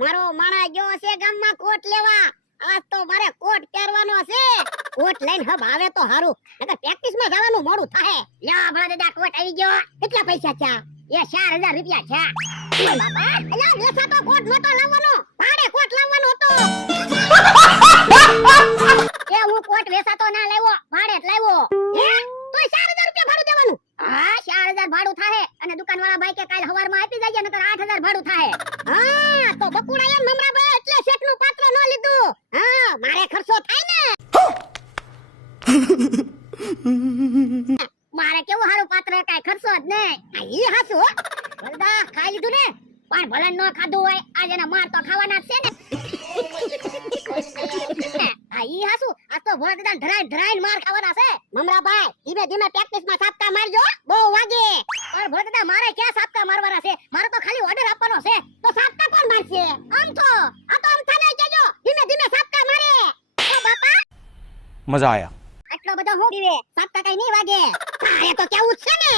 મારો માણા ગયો છે ગામમાં કોટ લેવા. આજ તો મારે કોટ પહેરવાનો છે. કોટ લઈને હબ આવે તો હારું, નકર પ્રેક્ટિસ માં જવાનું મોડું થાય. લ્યા ભણા દાદા કોટ આવી ગયો. કેટલા પૈસા છે? એ 4000 રૂપિયા છે. ઓય બાપા, અલ્યા વેસા તો કોટ નતો લાવવાનો, ભાડે કોટ લાવવાનો હતો. એ હું કોટ વેસા તો ના લાવ્યો, ભાડે જ લાવ્યો. હે તો 4000 રૂપિયા ભાડું દેવાનું? હા 4000 ભાડું થાય અને દુકાનવાળા ભાઈ કે કાલ હવારમાં આપી દેજે, નકર 8000 ભાડું થાય. હા તો બકુડા એમ મમરાભાઈ એટલે શેઠનું પાત્ર ન લીધું. હા મારે ખર્ચો થાય ને. મારે કેવું હારું પાત્ર, કાઈ ખર્ચો જ નહીં. ઈ હાસુ બલદા ખાઈ લીધું ને, પણ ભલે ન ખાધું હોય આજ એના માર તો ખાવાના જ છે ને. આ ઈ હાસુ આ તો ભોળા દાદા ધરાઈને માર ખાવાના છે. મમરાભાઈ ધીમે ધીમે પ્રેક્ટિસ માં સાપકા મારજો, બહુ વાગે. પણ ભોળા દાદા મારે ક્યાં સાપકા મારવાના છે? મારે તો ખાલી ઓર્ડર આપવાનો છે. તો સાપકા કોણ મારશે? આમ તો આ તો અમથાને કહેજો ધીમે ધીમે સાપકા મારે. ઓ બાપા મજા આયા. આટલો બધો હું દીવે સાપકા કઈ નહીં વાગે. તારે તો કેવું છે ને.